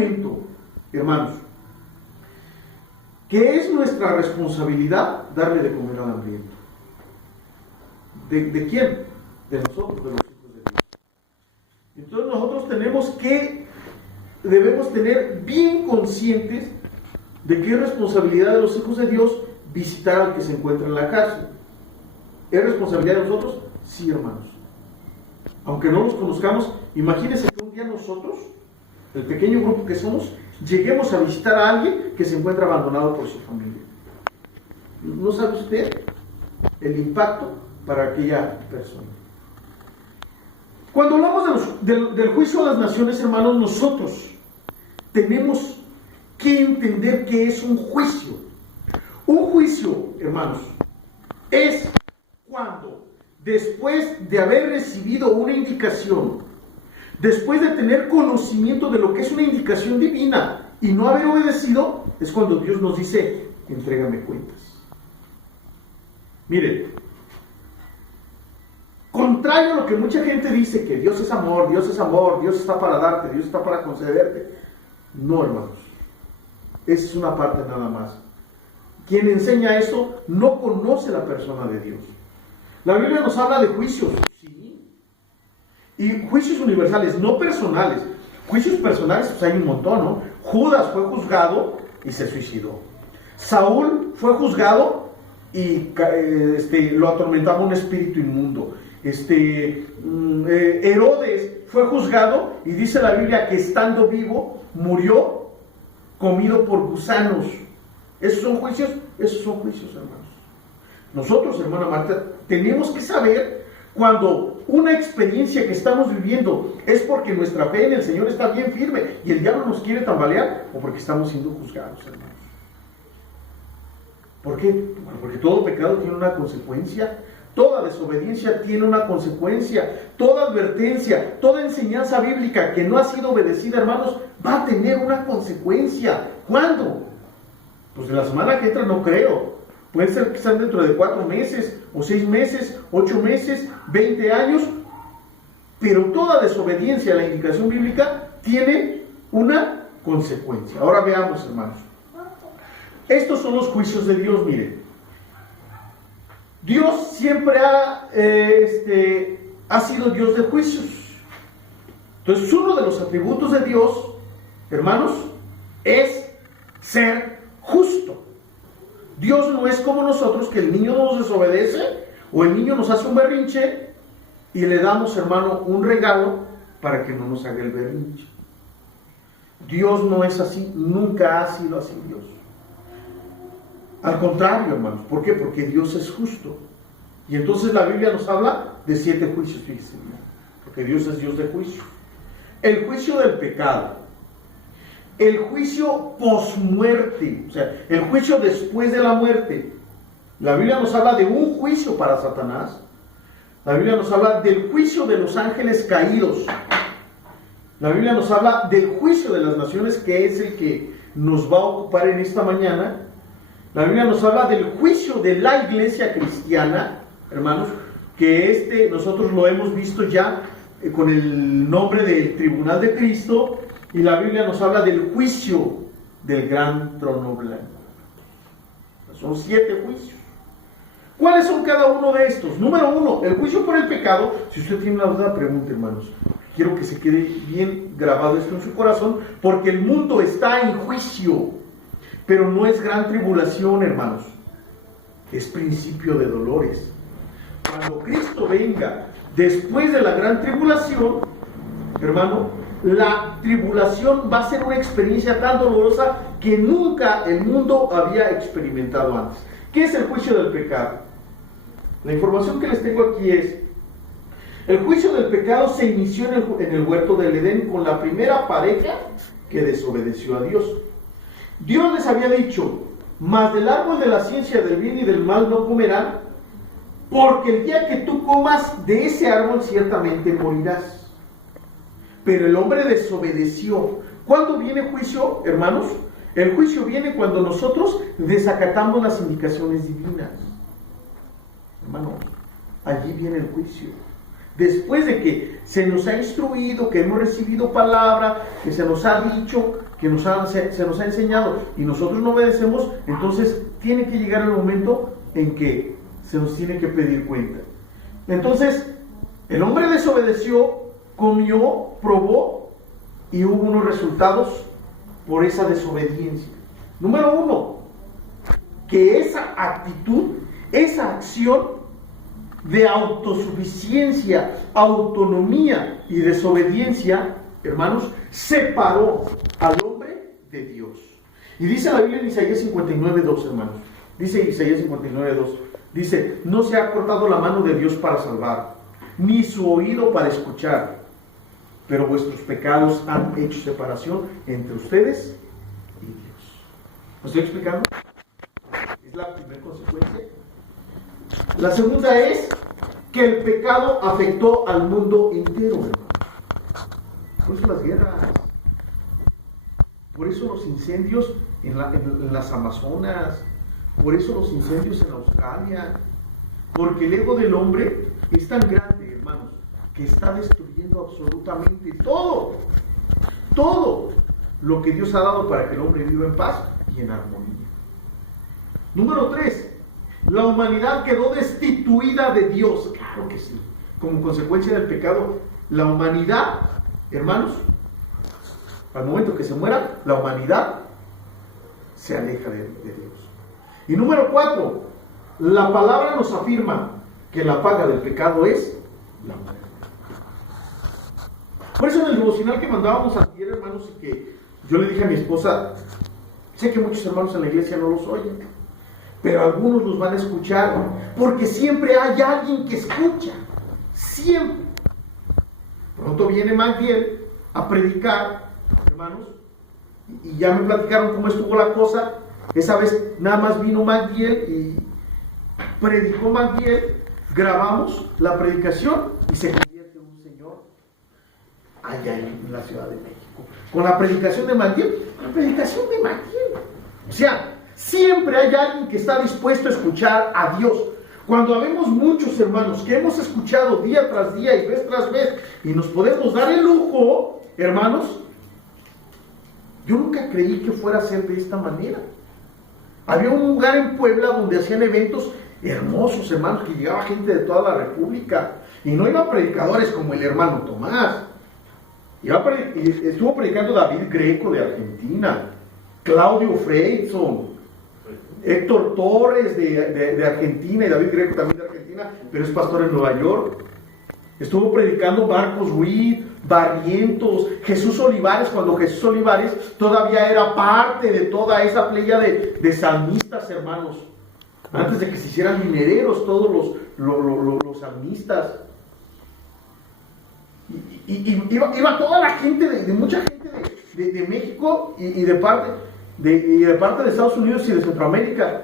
momento, hermanos, que es nuestra responsabilidad darle de comer al hambriento. ¿De quién? De nosotros, de los hijos de Dios. Entonces nosotros debemos tener bien conscientes de que es responsabilidad de los hijos de Dios visitar al que se encuentra en la cárcel. ¿Es responsabilidad de nosotros? Sí, hermanos. Aunque no los conozcamos, imagínense que un día nosotros, el pequeño grupo que somos, lleguemos a visitar a alguien que se encuentra abandonado por su familia. ¿No sabe usted el impacto para aquella persona? Cuando hablamos del juicio a las naciones, hermanos, nosotros tenemos que entender que es un juicio. Un juicio, hermanos, es cuando, después de haber recibido una indicación, después de tener conocimiento de lo que es una indicación divina y no haber obedecido, es cuando Dios nos dice, entrégame cuentas. Miren, contrario a lo que mucha gente dice, que Dios es amor, Dios está para darte, Dios está para concederte. No, hermanos, esa es una parte nada más. Quien enseña eso no conoce la persona de Dios. La Biblia nos habla de juicios, sí, y juicios universales, no personales. Juicios personales, pues hay un montón, ¿no? Judas fue juzgado y se suicidó. Saúl fue juzgado y lo atormentaba un espíritu inmundo. Herodes fue juzgado y dice la Biblia que estando vivo murió comido por gusanos. ¿Esos son juicios? Esos son juicios, hermanos. Nosotros, hermana Marta, tenemos que saber cuando una experiencia que estamos viviendo es porque nuestra fe en el Señor está bien firme y el diablo nos quiere tambalear, o porque estamos siendo juzgados, hermanos. ¿Por qué? Bueno, porque todo pecado tiene una consecuencia. Toda desobediencia tiene una consecuencia. Toda advertencia, toda enseñanza bíblica que no ha sido obedecida, hermanos, va a tener una consecuencia. ¿Cuándo? Pues de la semana que entra no creo. Puede ser que sean dentro de 4 meses, o 6 meses, 8 meses, 20 años. Pero toda desobediencia a la indicación bíblica tiene una consecuencia. Ahora veamos, hermanos. Estos son los juicios de Dios, miren. Dios siempre ha sido Dios de juicios. Entonces, uno de los atributos de Dios, hermanos, es ser justo. Dios no es como nosotros, que el niño nos desobedece o el niño nos hace un berrinche y le damos, hermano, un regalo para que no nos haga el berrinche. Dios no es así, nunca ha sido así Dios. Al contrario, hermanos. ¿Por qué? Porque Dios es justo. Y entonces la Biblia nos habla de 7 juicios, fíjense, porque Dios es Dios de juicio. El juicio del pecado, el juicio posmuerte, o sea, el juicio después de la muerte. La Biblia nos habla de un juicio para Satanás. La Biblia nos habla del juicio de los ángeles caídos. La Biblia nos habla del juicio de las naciones, que es el que nos va a ocupar en esta mañana. La Biblia nos habla del juicio de la iglesia cristiana, hermanos, que nosotros lo hemos visto ya con el nombre del Tribunal de Cristo, y la Biblia nos habla del juicio del gran trono blanco. Son 7 juicios. ¿Cuáles son cada uno de estos? Número 1, el juicio por el pecado. Si usted tiene una duda, pregunte, hermanos. Quiero que se quede bien grabado esto en su corazón, porque el mundo está en juicio. Pero no es gran tribulación, hermanos. Es principio de dolores. Cuando Cristo venga después de la gran tribulación, hermano, la tribulación va a ser una experiencia tan dolorosa que nunca el mundo había experimentado antes. ¿Qué es el juicio del pecado? La información que les tengo aquí es: el juicio del pecado se inició en el huerto del Edén con la primera pareja que desobedeció a Dios. Dios les había dicho: mas del árbol de la ciencia del bien y del mal no comerán, porque el día que tú comas de ese árbol ciertamente morirás. Pero el hombre desobedeció. ¿Cuándo viene juicio, hermanos? El juicio viene cuando nosotros desacatamos las indicaciones divinas. Hermano, allí viene el juicio. Después de que se nos ha instruido, que hemos recibido palabra, que se nos ha dicho, que se nos ha enseñado y nosotros no obedecemos, entonces tiene que llegar el momento en que se nos tiene que pedir cuenta. Entonces, el hombre desobedeció, comió, probó y hubo unos resultados por esa desobediencia. Número 1, que esa actitud, esa acción de autosuficiencia, autonomía y desobediencia, hermanos, separó al hombre de Dios. Y dice la Biblia en Isaías 59:2, hermanos. Dice Isaías 59:2. Dice, no se ha cortado la mano de Dios para salvar, ni su oído para escuchar, pero vuestros pecados han hecho separación entre ustedes y Dios. ¿Me estoy explicando? Es la primera consecuencia. La segunda es que el pecado afectó al mundo entero, hermano. Por eso las guerras, por eso los incendios en las Amazonas, por eso los incendios en Australia, porque el ego del hombre es tan grande, hermanos, que está destruyendo absolutamente todo lo que Dios ha dado para que el hombre viva en paz y en armonía. Número 3, la humanidad quedó destituida de Dios. Claro que sí. Como consecuencia del pecado, la humanidad, hermanos, al momento que se muera, la humanidad se aleja de Dios. Y número 4, la palabra nos afirma que la paga del pecado es la muerte. Por eso en el devocional que mandábamos ayer, hermanos, y que yo le dije a mi esposa, sé que muchos hermanos en la iglesia no los oyen, pero algunos los van a escuchar, porque siempre hay alguien que escucha, siempre. Pronto viene Magdiel a predicar, hermanos, y ya me platicaron cómo estuvo la cosa. Esa vez nada más vino Magdiel y predicó Magdiel, grabamos la predicación y se convierte un señor allá en la Ciudad de México. Con la predicación de Magdiel, O sea, siempre hay alguien que está dispuesto a escuchar a Dios. Cuando habemos muchos hermanos que hemos escuchado día tras día y vez tras vez y nos podemos dar el lujo, hermanos, yo nunca creí que fuera a ser de esta manera. Había un lugar en Puebla donde hacían eventos hermosos, hermanos, que llegaba gente de toda la República y no iban predicadores como el hermano Tomás. Estuvo predicando David Greco de Argentina, Claudio Freidson, Héctor Torres de Argentina, y David Greco también de Argentina, pero es pastor en Nueva York. Estuvo predicando Marcos Witt, Barrientos, Jesús Olivares, cuando Jesús Olivares todavía era parte de toda esa playa de salmistas, hermanos. Antes de que se hicieran minereros todos los salmistas. Y iba toda la gente, mucha gente de México y de parte de Estados Unidos y de Centroamérica,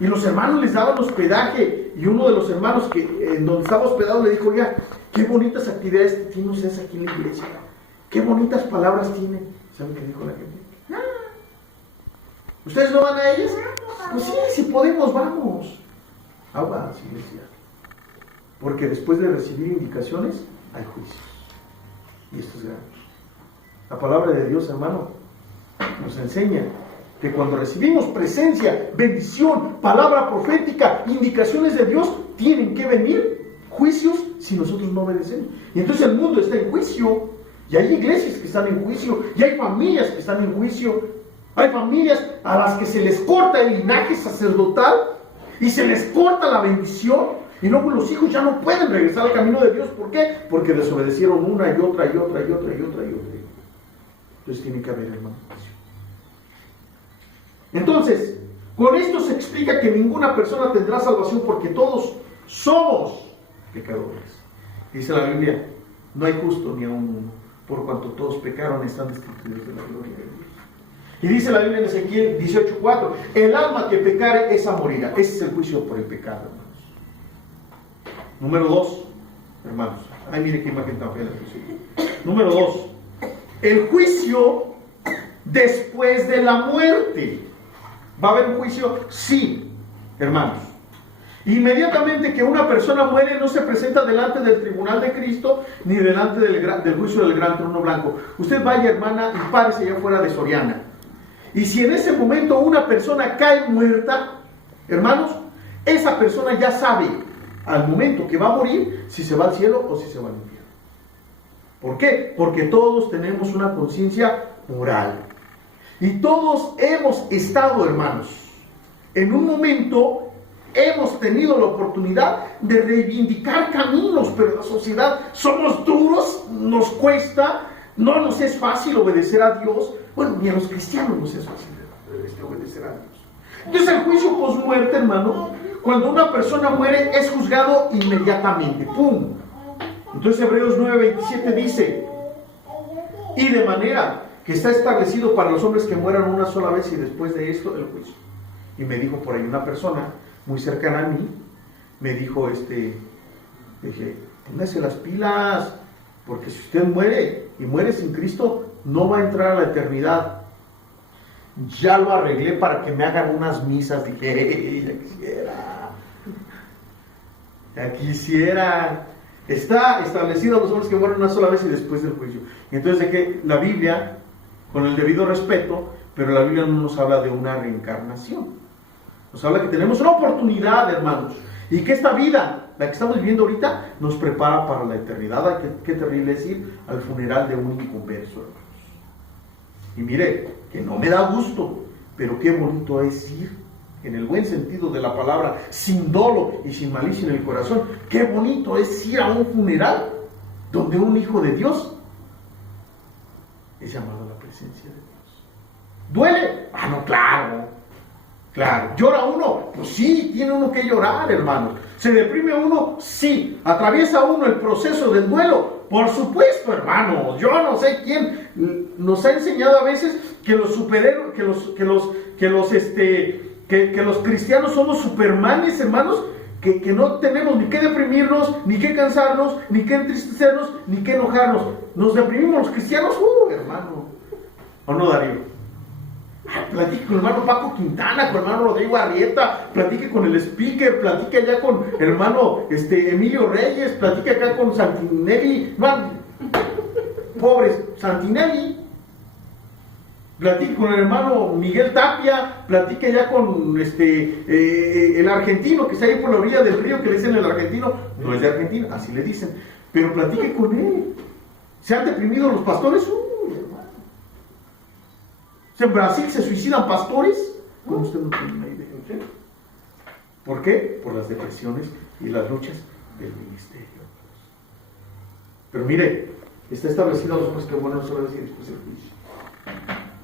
y los hermanos les daban hospedaje, y uno de los hermanos en donde estaba hospedado le dijo, oiga, qué bonitas actividades tienen ustedes aquí en la iglesia, qué bonitas palabras tienen. ¿Saben qué dijo la gente? ¿Ustedes no van a ellas? Pues sí, si podemos, vamos. Aguas, iglesia, porque después de recibir indicaciones hay juicios, y esto es grave. La palabra de Dios, hermano, nos enseña que cuando recibimos presencia, bendición, palabra profética, indicaciones de Dios, tienen que venir juicios si nosotros no obedecemos. Y entonces el mundo está en juicio, y hay iglesias que están en juicio, y hay familias que están en juicio, hay familias a las que se les corta el linaje sacerdotal y se les corta la bendición, y luego los hijos ya no pueden regresar al camino de Dios. ¿Por qué? Porque desobedecieron una y otra y otra y otra y otra y otra. Entonces tiene que haber, hermano. Entonces, con esto se explica que ninguna persona tendrá salvación porque todos somos pecadores. Dice la Biblia, no hay justo ni aun uno, por cuanto todos pecaron y están destituidos de la gloria de Dios. Y dice la Biblia en Ezequiel 18:4, el alma que pecare, esa morirá. Ese es el juicio por el pecado, hermanos. Número 2, hermanos. Ay, mire qué imagen tan fea. Número 2, el juicio después de la muerte. ¿Va a haber un juicio? Sí, hermanos. Inmediatamente que una persona muere, no se presenta delante del tribunal de Cristo, ni delante del juicio del gran trono blanco. Usted vaya, hermana, y párese allá fuera de Soriana. Y si en ese momento una persona cae muerta, hermanos, esa persona ya sabe al momento que va a morir si se va al cielo o si se va al infierno. ¿Por qué? Porque todos tenemos una conciencia moral. Y todos hemos estado, hermanos, en un momento hemos tenido la oportunidad de reivindicar caminos, pero la sociedad somos duros, nos cuesta, no nos es fácil obedecer a Dios. Bueno, ni a los cristianos nos es fácil obedecer a Dios. Entonces el juicio posmuerte, hermano, cuando una persona muere es juzgado inmediatamente, ¡pum! Entonces Hebreos 9:27 dice: y de manera que está establecido para los hombres que mueran una sola vez y después de esto el juicio. Y me dijo por ahí una persona muy cercana a mí, me dijo, dije, póngase las pilas, porque si usted muere y muere sin Cristo, no va a entrar a la eternidad. Ya lo arreglé para que me hagan unas misas. Dije, ya quisiera. Está establecido a los hombres que mueren una sola vez y después del juicio. Y entonces de que la Biblia, con el debido respeto, pero la Biblia no nos habla de una reencarnación. Nos habla que tenemos una oportunidad, hermanos, y que esta vida, la que estamos viviendo ahorita, nos prepara para la eternidad. Qué terrible es ir al funeral de un inconverso, hermanos. Y mire, que no me da gusto, pero qué bonito es ir, en el buen sentido de la palabra, sin dolo y sin malicia en el corazón. Qué bonito es ir a un funeral donde un hijo de Dios es llamado a la presencia de Dios. ¿Duele? Ah, no, claro. Claro, ¿llora uno? Pues sí, tiene uno que llorar, hermanos. ¿Se deprime uno? Sí. ¿Atraviesa uno el proceso del duelo? Por supuesto, hermanos. Yo no sé quién nos ha enseñado a veces que los superhéroes, que los cristianos somos supermanes, hermanos, que no tenemos ni que deprimirnos, ni que cansarnos, ni que entristecernos, ni que enojarnos. ¿Nos deprimimos los cristianos? Hermano. ¿O no, Darío? Platique con el hermano Paco Quintana, con el hermano Rodrigo Arrieta, platique con el speaker, platique allá con el hermano Emilio Reyes, platique acá con Santinelli, pobres Santinelli, platique con el hermano Miguel Tapia, platique allá con el argentino que está ahí por la orilla del río, que le dicen el argentino, no es de Argentina, así le dicen, pero platique con él. ¿Se han deprimido los pastores? En Brasil se suicidan pastores, como usted no tiene una idea. ¿Por qué? Por las depresiones y las luchas del ministerio. Pero mire, está establecido a los hombres que mueren solo y después el juicio.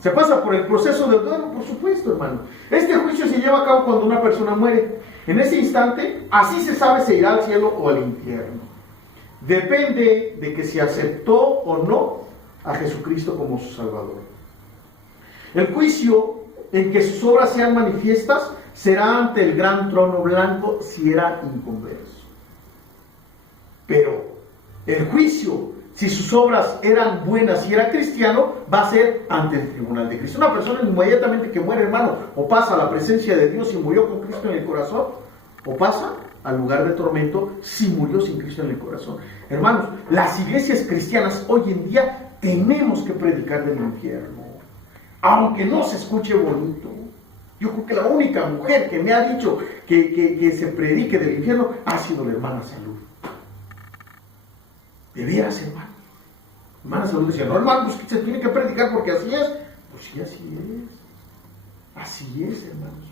¿Se pasa por el proceso del duelo? Por supuesto, hermano. Este juicio se lleva a cabo cuando una persona muere. En ese instante, así se sabe si irá al cielo o al infierno. Depende de que si aceptó o no a Jesucristo como su Salvador. El juicio en que sus obras sean manifiestas será ante el gran trono blanco si era inconverso. Pero el juicio, si sus obras eran buenas, si era cristiano, va a ser ante el tribunal de Cristo. Una persona inmediatamente que muere, hermano, o pasa a la presencia de Dios y murió con Cristo en el corazón, o pasa al lugar de tormento si murió sin Cristo en el corazón. Hermanos, las iglesias cristianas hoy en día tenemos que predicar del infierno. Aunque no se escuche bonito. Yo creo que la única mujer que me ha dicho que se predique del infierno ha sido la hermana Salud. De veras, hermano. Hermana Salud decía, no, hermano, pues se tiene que predicar porque así es. Pues sí, así es. Así es, hermanos.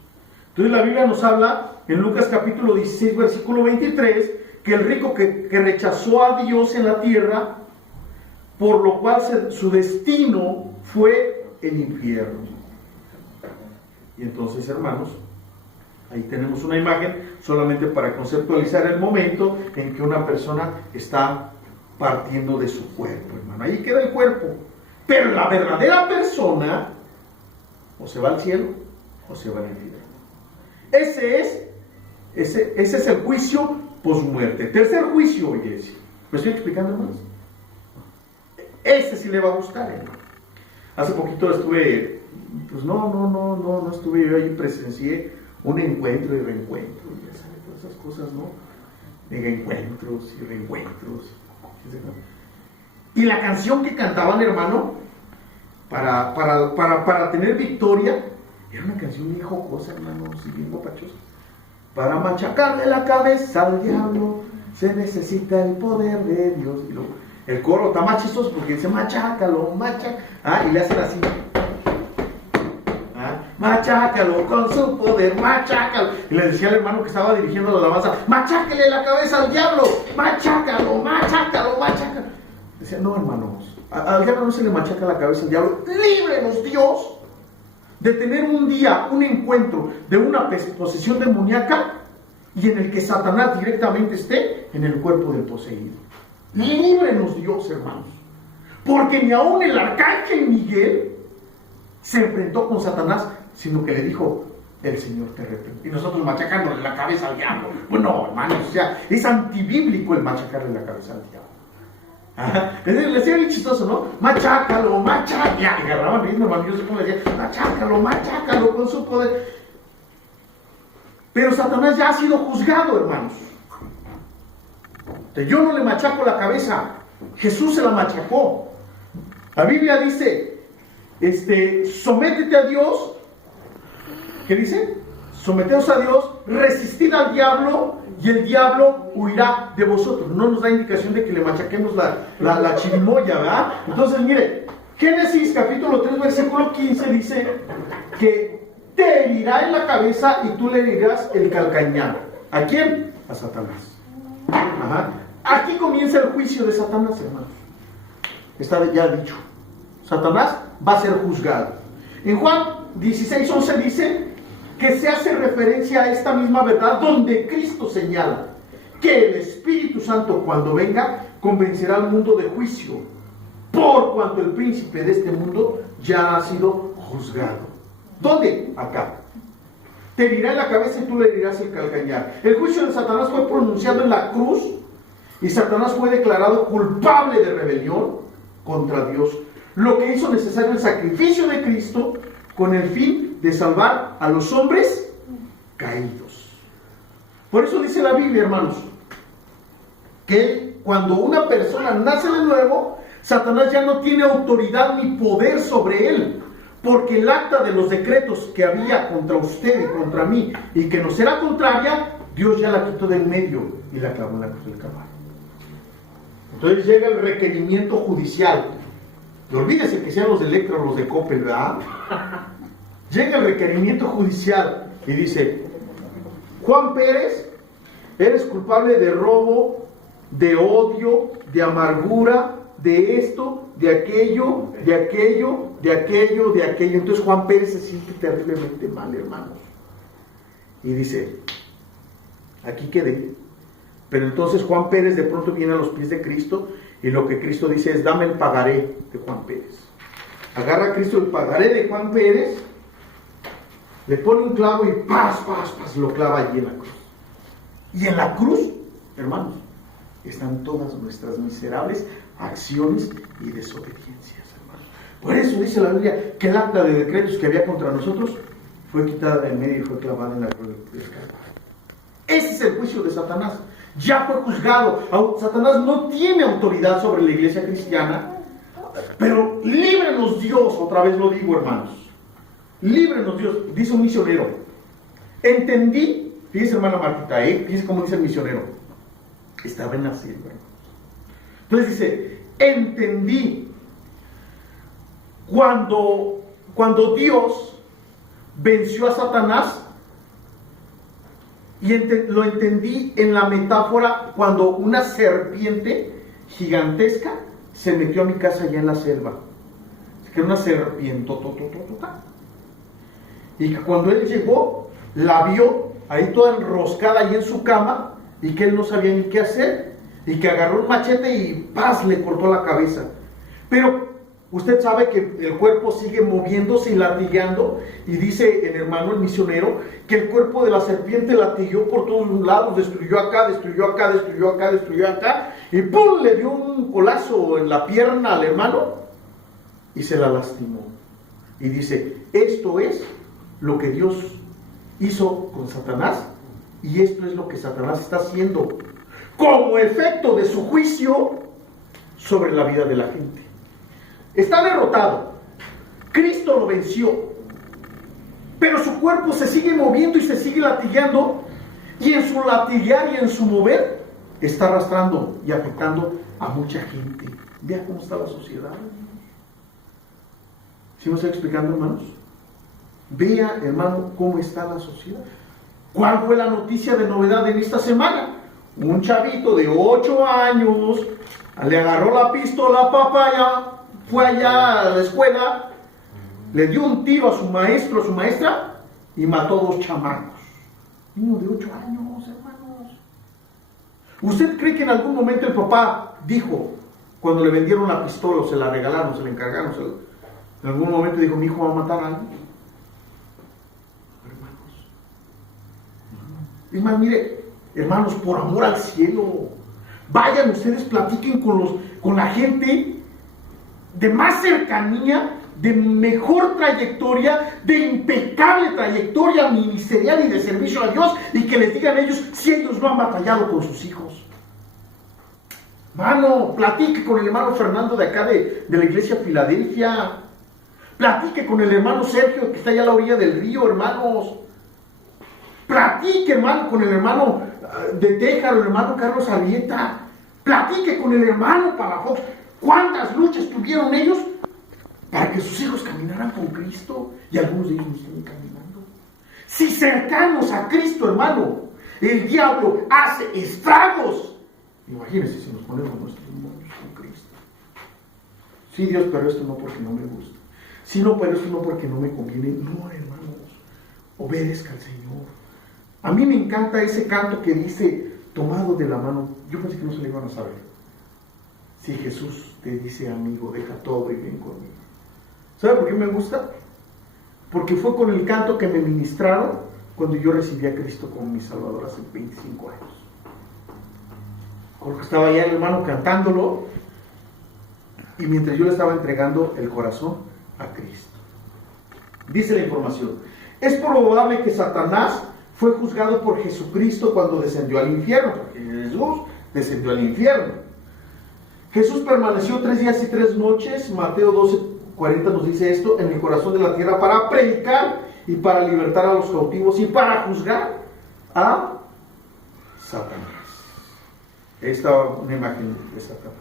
Entonces la Biblia nos habla en Lucas capítulo 16, versículo 23, que el rico que rechazó a Dios en la tierra, por lo cual su destino fue el infierno. Y entonces, hermanos, ahí tenemos una imagen solamente para conceptualizar el momento en que una persona está partiendo de su cuerpo, hermano. Ahí queda el cuerpo. Pero la verdadera persona o se va al cielo o se va al infierno. Ese es el juicio posmuerte. Tercer juicio, iglesia. ¿Me estoy explicando más? Ese sí le va a gustar, hermano. Hace poquito estuve, pues no estuve yo ahí, presencié un encuentro y reencuentro, ya sabe, todas esas cosas, ¿no? De encuentros y reencuentros. Y la canción que cantaban, hermano, para tener victoria, era una canción bien jocosa, hermano, y bien guapachosa. Para machacarle la cabeza al diablo se necesita el poder de Dios. Y luego, el coro está más chistoso porque dice machácalo, y le hacen así. Machácalo con su poder, machácalo. Y le decía al hermano que estaba dirigiendo la alabanza, macháquele la cabeza al diablo, machácalo. Decía, no, hermanos, al diablo no se le machaca la cabeza al diablo. Líbrenos, Dios, de tener un día, un encuentro de una posesión demoníaca y en el que Satanás directamente esté en el cuerpo del poseído. Líbrenos, Dios, hermanos, porque ni aún el arcángel Miguel se enfrentó con Satanás, sino que le dijo, el Señor te reprende. Y nosotros machacándole la cabeza al diablo. Pues no, hermanos, o sea, es antibíblico el machacarle la cabeza al diablo. Le decía bien chistoso, ¿no? Machácalo. Y agarraban ritmo, hermano. Yo sé cómo le decía, machácalo con su poder. Pero Satanás ya ha sido juzgado, hermanos. Yo no le machaco la cabeza, Jesús se la machacó. La Biblia dice, sométete a Dios. ¿Qué dice? Someteos a Dios, resistid al diablo y el diablo huirá de vosotros. No nos da indicación de que le machaquemos la chirimoya, ¿verdad? Entonces, mire, Génesis capítulo 3, versículo 15 dice que te herirá en la cabeza y tú le herirás el calcañar. ¿A quién? A Satanás. Ajá. Aquí comienza el juicio de Satanás, hermanos. Está ya dicho. Satanás va a ser juzgado. En Juan 16:11 dice que se hace referencia a esta misma verdad donde Cristo señala que el Espíritu Santo cuando venga convencerá al mundo de juicio por cuanto el príncipe de este mundo ya ha sido juzgado. ¿Dónde? Acá. Te herirá en la cabeza y tú le herirás el calcañar. El juicio de Satanás fue pronunciado en la cruz y Satanás fue declarado culpable de rebelión contra Dios, lo que hizo necesario el sacrificio de Cristo con el fin de salvar a los hombres caídos. Por eso dice la Biblia, hermanos, que cuando una persona nace de nuevo, Satanás ya no tiene autoridad ni poder sobre él, porque el acta de los decretos que había contra usted y contra mí y que nos era contraria, Dios ya la quitó del medio y la clavó en la cruz del Calvario. Entonces llega el requerimiento judicial. Y olvídese que sean los de Electra o los de Coppel, ¿verdad? Llega el requerimiento judicial y dice: Juan Pérez, eres culpable de robo, de odio, de amargura, de esto, de aquello. Entonces Juan Pérez se siente terriblemente mal, hermanos. Y dice: aquí quedé. Pero entonces Juan Pérez de pronto viene a los pies de Cristo y lo que Cristo dice es: dame el pagaré de Juan Pérez. Agarra a Cristo el pagaré de Juan Pérez, le pone un clavo y paz, lo clava allí en la cruz. Y en la cruz, hermanos, están todas nuestras miserables acciones y desobediencias, hermanos. Por eso dice la Biblia que el acta de decretos que había contra nosotros fue quitada del medio y fue clavada en la cruz del Calvario. Ese es el juicio de Satanás. Ya fue juzgado. Satanás no tiene autoridad sobre la iglesia cristiana, pero líbrenos Dios, otra vez lo digo, hermanos. Líbrenos Dios, dice un misionero. Entendí, fíjese hermana Martita, fíjese cómo dice el misionero. Estaba en la selva, hermanos. Entonces dice: entendí cuando Dios venció a Satanás. Y lo entendí en la metáfora cuando una serpiente gigantesca se metió a mi casa allá en la selva. Que era una serpiente. Y que cuando él llegó, la vio ahí toda enroscada ahí en su cama y que él no sabía ni qué hacer. Y que agarró un machete y ¡paz! Le cortó la cabeza. Pero usted sabe que el cuerpo sigue moviéndose y latigando, y dice el hermano, el misionero, que el cuerpo de la serpiente latigueó por todos lados, destruyó acá, y ¡pum! Le dio un colazo en la pierna al hermano y se la lastimó. Y dice: esto es lo que Dios hizo con Satanás Y esto es lo que Satanás está haciendo como efecto de su juicio sobre la vida de la gente. Está derrotado. Cristo lo venció. Pero su cuerpo se sigue moviendo y se sigue latigando. Y en su latigar y en su mover está arrastrando y afectando a mucha gente. Vea cómo está la sociedad. ¿Sí me estoy explicando, hermanos? Vea, hermano, cómo está la sociedad. ¿Cuál fue la noticia de novedad en esta semana? Un chavito de 8 años le agarró la pistola a papá, fue allá a la escuela, le dio un tiro a su maestro, a su maestra, y mató 2 chamacos. Niño de 8 años, hermanos. ¿Usted cree que en algún momento el papá dijo, cuando le vendieron la pistola, o se la regalaron, se la encargaron, en algún momento dijo, mi hijo va a matar a alguien? Es más, mire, hermanos, por amor al cielo, vayan ustedes, platiquen con la gente de más cercanía, de mejor trayectoria, de impecable trayectoria ministerial y de servicio a Dios, y que les digan ellos si ellos no han batallado con sus hijos. Hermano, platique con el hermano Fernando de acá de la iglesia Filadelfia. Platique con el hermano Sergio que está allá a la orilla del río, hermanos. Platique, hermano, con el hermano de Texas, el hermano Carlos Arrieta. Platique con el hermano Palafox. ¿Cuántas luchas tuvieron ellos para que sus hijos caminaran con Cristo? Y algunos de ellos no están caminando. Si cercanos a Cristo, hermano, el diablo hace estragos. Imagínense si nos ponemos nuestros demonios con Cristo. Sí, Dios, pero esto no porque no me gusta. Sí, no, pero esto no porque no me conviene. No, hermanos, obedezca al Señor. A mí me encanta ese canto que dice, tomado de la mano. Yo pensé que no se le iban a saber. Si Jesús te dice, amigo, deja todo y ven conmigo. ¿Sabe por qué me gusta? Porque fue con el canto que me ministraron cuando yo recibí a Cristo como mi Salvador hace 25 años. Porque estaba allá el hermano cantándolo, y mientras yo le estaba entregando el corazón a Cristo. Dice la información, es probable que Satanás fue juzgado por Jesucristo cuando descendió al infierno, porque Jesús descendió al infierno. Jesús permaneció 3 días y 3 noches, Mateo 12:40 nos dice esto, en el corazón de la tierra para predicar y para libertar a los cautivos y para juzgar a Satanás. Esta es una imagen de Satanás.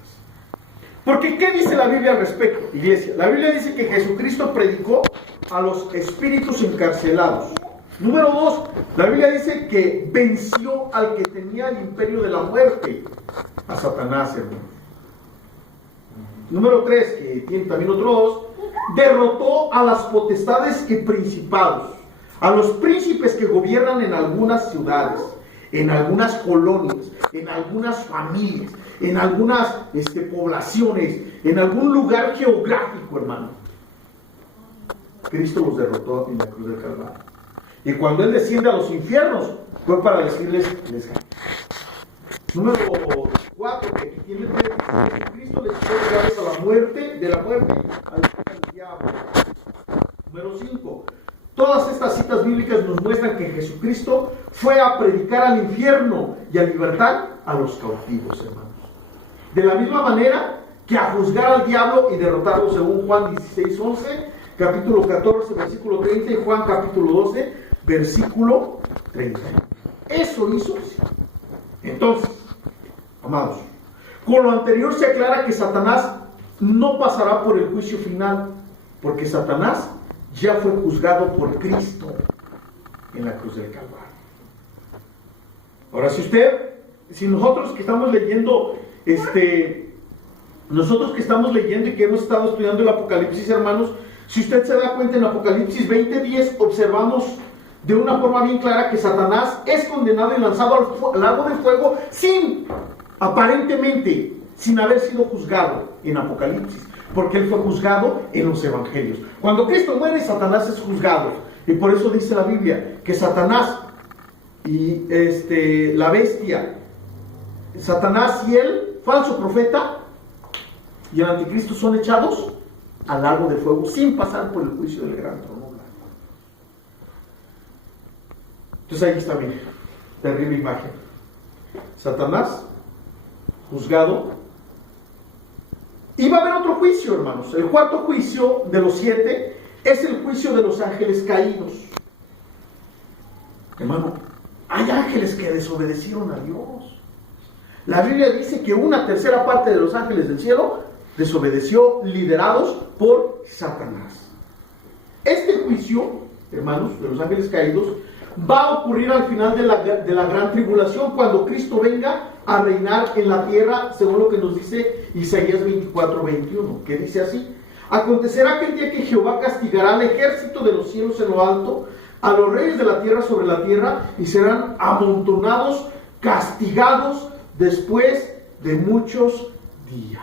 Porque ¿qué dice la Biblia al respecto, iglesia? La Biblia dice que Jesucristo predicó a los espíritus encarcelados. Número 2, la Biblia dice que venció al que tenía el imperio de la muerte, a Satanás, hermano. Número 3, que tiene también otro 2, derrotó a las potestades y principados, a los príncipes que gobiernan en algunas ciudades, en algunas colonias, en algunas familias, en algunas poblaciones, en algún lugar geográfico, hermano. Cristo los derrotó en la cruz del Calvario. Y cuando Él desciende a los infiernos, fue para decirles, les gané. Número 4, que aquí tiene que Cristo les echó gracias a la muerte, de la muerte al diablo. Número 5, todas estas citas bíblicas nos muestran que Jesucristo fue a predicar al infierno y a libertar a los cautivos, hermanos. De la misma manera que a juzgar al diablo y derrotarlo, según Juan 16:11, capítulo 14, versículo 30, y Juan capítulo 12, versículo 30. Eso hizo. Entonces, amados, con lo anterior se aclara que Satanás no pasará por el juicio final, porque Satanás ya fue juzgado por Cristo en la cruz del Calvario. Ahora, si nosotros que estamos leyendo, nosotros que estamos leyendo y que hemos estado estudiando el Apocalipsis, hermanos, si usted se da cuenta en Apocalipsis 20:10, observamos de una forma bien clara que Satanás es condenado y lanzado al lago de fuego aparentemente, sin haber sido juzgado en Apocalipsis, porque él fue juzgado en los evangelios. Cuando Cristo muere, Satanás es juzgado, y por eso dice la Biblia que Satanás y la bestia, Satanás y el falso profeta y el anticristo son echados al lago de fuego sin pasar por el juicio del gran trono blanco. Entonces ahí está, mire, Terrible imagen. Satanás, juzgado. Y va a haber otro juicio, hermanos. El cuarto juicio de los 7 es el juicio de los ángeles caídos. Hermano, hay ángeles que desobedecieron a Dios. La Biblia dice que 1/3 parte de los ángeles del cielo desobedeció, liderados por Satanás. Este juicio, hermanos, de los ángeles caídos, va a ocurrir al final de la gran tribulación, cuando Cristo venga a reinar en la tierra, según lo que nos dice Isaías 24:21, que dice así: acontecerá aquel día que Jehová castigará al ejército de los cielos en lo alto, a los reyes de la tierra sobre la tierra, y serán amontonados, castigados después de muchos días.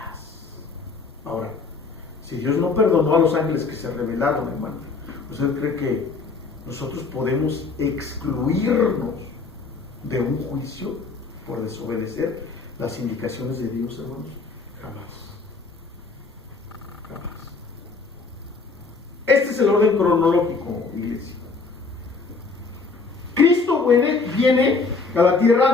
Ahora, si Dios no perdonó a los ángeles que se rebelaron, hermano, ¿usted cree que nosotros podemos excluirnos de un juicio por desobedecer las indicaciones de Dios, hermanos? Jamás. Jamás. Este es el orden cronológico, iglesia. Cristo viene a la tierra